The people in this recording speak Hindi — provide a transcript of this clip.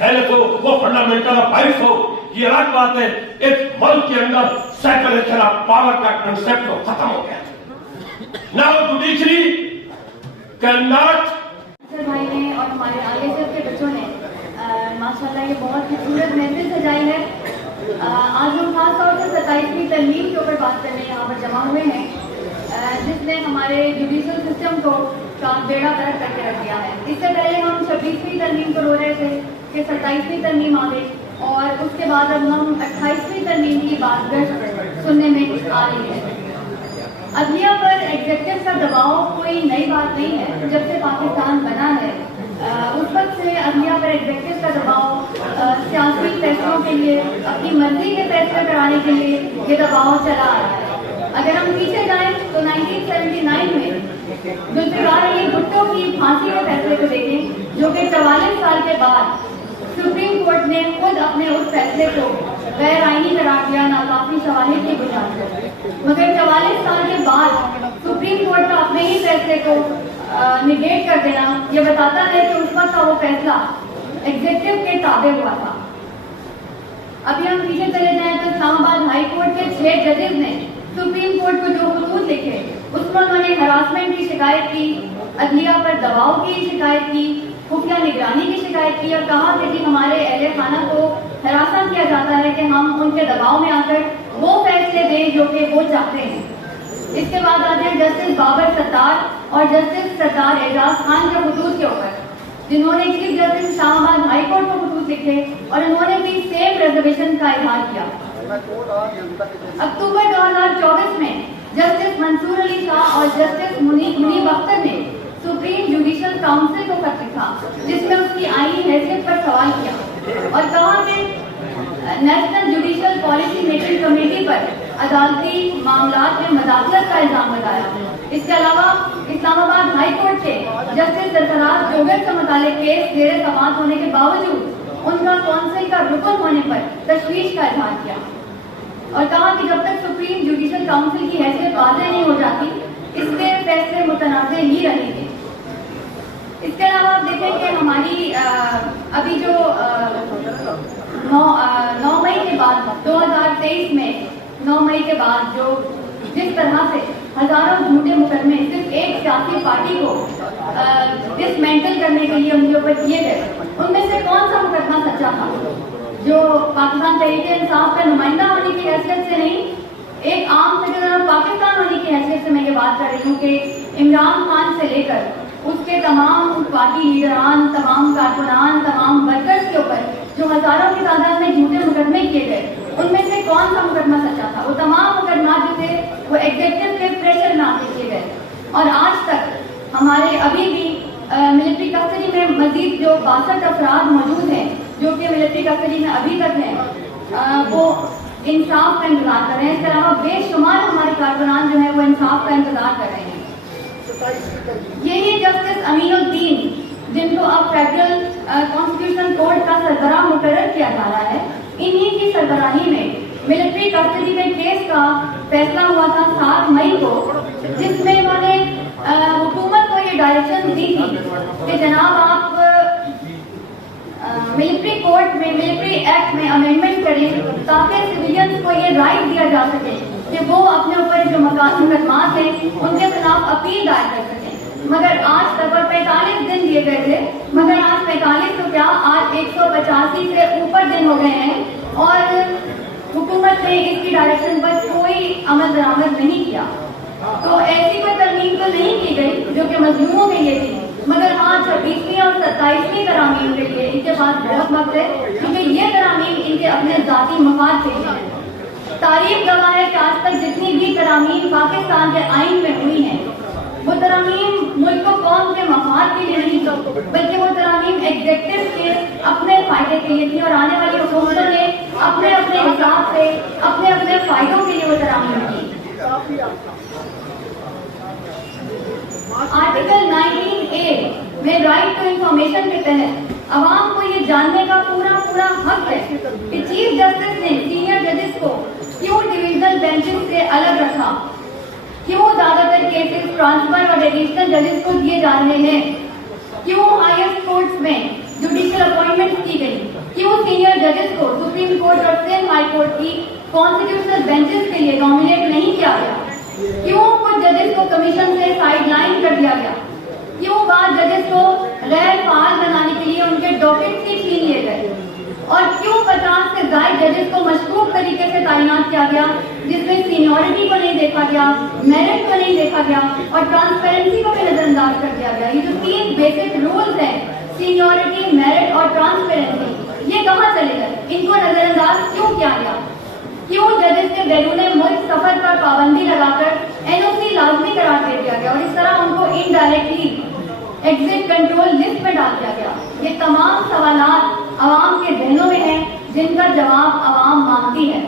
हैलत हो, वो फंडामेंटल राइट्स हो, ये अलग बात है। इस मुल्क के अंदर सेपरेशन ऑफ पावर का कंसेप्ट तो खत्म हो गया। Now judiciary can not. भाई ने और हमारे आईएसएफ के बच्चों ने माशाल्लाह ये बहुत खूबसूरत महफिल सजाई है। आज हम खास तौर से 27वीं तरमीम के ऊपर बात करने यहाँ पर जमा हुए हैं, जिसने हमारे जुडिशल सिस्टम को बेड़ा गर्क करके रख दिया है। इससे पहले हम 26वीं तरमीम को रो रहे थे कि 27वीं तरमीम आ गई, और उसके बाद अब हम 28वीं तरमीम की बात सुनने में आ रही है। अदलिया पर एग्जीक्यूटिव का दबाव कोई नई बात नहीं है। जब से पाकिस्तान बना है उस वक्त से अदलिया पर एग्जीक्यूटिव का दबाव सियासी फैसलों के लिए, अपनी मर्जी के फैसले कराने के लिए ये दबाव चला आ रहा है। अगर हम पीछे जाएं तो 1979 में जुल्फिकार अली भुट्टो की फांसी के फैसले को देखें, जो कि 44 साल के बाद सुप्रीम कोर्ट ने खुद अपने उस फैसले को गैर आईनी करार दिया, नाकाफी शवाहिद की बुनियाद पर। मगर 44 साल के बाद सुप्रीम कोर्ट का अपने ही फैसले को निगेट कर देना ये बताता है कि उस वक्त का वो फैसला एग्जीक्यूटिव के ताबे हुआ था। अभी हम पीछे चले जाएं तो इस्लामाबाद हाई कोर्ट के 6 जजेस ने सुप्रीम कोर्ट को जो खतूत लिखे उसमें उन्होंने हरासमेंट की शिकायत की, अदलिया पर दबाव की शिकायत की, खुफिया निगरानी की शिकायत की, और कहा कि जी हमारे अहले खाना को हरासा किया जाता है कि हम उनके दबाव में आकर वो फैसले दें जो कि वो चाहते हैं। इसके बाद आते हैं जस्टिस बाबर सत्तार और जस्टिस सरदार एजाज खान के खतूत के ऊपर, जिन्होंने chief justice Islamabad high court को खतूत लिखे और उन्होंने भी सेम रिजर्वेशन का इजहार किया। अक्टूबर 2024 में जस्टिस मंसूर अली शाह और जस्टिस मुनीब अख्तर ने सुप्रीम जुडिशल काउंसिल को खत लिखा, जिसमें उसकी आईनी हैसियत पर सवाल किया और कहा कि national judicial policy making committee पर अदालती मामलात में मदाखलत का इल्जाम लगाया। इसके अलावा इस्लामाबाद हाई कोर्ट के जस्टिस सरफराज जोगर से मुतालिक केस जेर समाअत होने के बावजूद उनका काउंसिल का रुकन होने पर तशवीश का इजहार किया और कहा कि जब तक सुप्रीम जुडिशल काउंसिल की हैसियत वाज़ेह नहीं हो जाती, इसके फैसले मुतनाज़ ही रहेंगे। इसके अलावा आप देखें कि हमारी अभी जो 9 मई के बाद 2023 में 9 मई के बाद जो जिस तरह से हजारों झूठे मुकदमे सिर्फ एक सियासी पार्टी को डिसमेंटल करने के लिए उनके ऊपर किए गए, उनमें से कौन सा मुकदमा सच्चा था? जो पाकिस्तान तहरीक इंसाफ का नुमाइंदा होने की हैसियत से नहीं, एक आम सिटीजन ऑफ पाकिस्तान होने की हैसियत से मैं ये बात कर रही हूँ कि इमरान खान से लेकर उसके तमाम पार्टी लीडरान, तमाम कारकुनान, तमाम वर्कर्स के ऊपर जो हजारों की तादाद में झूठे मुकदमे किए गए, उनमें से कौन सा मुकदमा सच्चा था? वो तमाम मुकदमा जो थे वो एग्जीक्यूटिव के प्रेशर में आके किए गए। और आज तक हमारे अभी भी मिलिट्री कस्टडी में मजीद जो 62 अफराद मौजूद हैं जो कि मिलिट्री कस्टडी में अभी तक हैं, वो इंसाफ का इंतजार कर रहे हैं। इसके अलावा बेशुमार हमारे कारकुनान जो है वो इंसाफ का इंतजार कर रहे हैं। यही जस्टिस अमीनुद्दीन, जिनको अब फेडरल कॉन्स्टिट्यूशन कोर्ट का सरबराह मुकर्रर किया जा रहा है, इन्हीं की सरबराही में मिलिट्री कस्टडी में केस का फैसला हुआ था 7 मई को, जिसमें उन्होंने हुकूमत को ये डायरेक्शन दी थी कि जनाब आप मिलिट्री कोर्ट में मिलिट्री एक्ट में अमेंडमेंट करें ताकि सिविलियंस को ये राइट दिया जा सके कि वो अपने ऊपर जो मुकदमात हैं उनके खिलाफ अपील दायर कर सकें। मगर आज तक 45 दिन दिए गए थे, मगर आज 45 तो क्या, आज 185 से ऊपर दिन हो गए हैं और हुकूमत ने इसकी डायरेक्शन पर कोई अमल दरामद नहीं किया। तो ऐसी कोई तरमीम तो नहीं की गई जो कि मजलूमों के लिए थी, मगर हाँ 26वीं और 27वीं तरामीम के लिए इनके पास बहुत वक्त है, क्योंकि ये तरामीम इनके अपने जाती मफाद के लिए है। तारीख गवाह है कि आज तक जितनी भी तरामीम पाकिस्तान के आइन में हुई हैं, वो तरामीम मुल्क को कौम के मफाद के लिए नहीं थी, बल्कि वो तरामीम एग्जीक्यूटिव के अपने फायदे के लिए थी और आने वाली हुकूमतों ने अपने अपने हिसाब से अपने अपने फायदों के लिए वो तरामीम की। आर्टिकल 19A में राइट टू इंफॉर्मेशन के तहत अवाम को ये जानने का पूरा हक है कि चीफ जस्टिस ने सीनियर जजेस को क्यों डिविजनल बेंचेस से अलग रखा, क्यों ज्यादातर केसेस ट्रांसफर और एडिशनल जजेस को दिए जा रहे हैं, क्यों हाईएस्ट कोर्ट्स में जुडिशियल अपॉइंटमेंट की गई, क्यों सीनियर जजेस को सुप्रीम कोर्ट और सेम हाई कोर्ट की कॉन्स्टिट्यूशनल बेंचेस के लिए नॉमिनेट नहीं किया गया, क्यों कुछ जजेस को कमीशन से साइडलाइन कर दिया गया, क्यों बाद जजेस को गैर फाल बनाने के लिए उनके डॉकेट से छीन लिए गए, और क्यों 50 से ज्यादा जजेस को मशकूक तरीके से तैनात किया गया, जिसमें सीनियरिटी को नहीं देखा गया, मेरिट को नहीं देखा गया और ट्रांसपेरेंसी को भी नजरअंदाज कर दिया गया। ये जो 3 बेसिक रूल्स हैं, सीनियरिटी, मेरिट और ट्रांसपेरेंसी, ये कहाँ चले गए? इनको नजरअंदाज क्यों किया गया? क्यों जजेस के बैरूने मुल्क सफर पर पाबंदी लगाकर एनओसी लाजमी करार दे दिया गया और इस तरह उनको इनडायरेक्टली एग्जिट कंट्रोल लिस्ट में डाल दिया गया? ये तमाम सवालात आवाम के जहनों में हैं, जिनका जवाब आवाम मांगती है।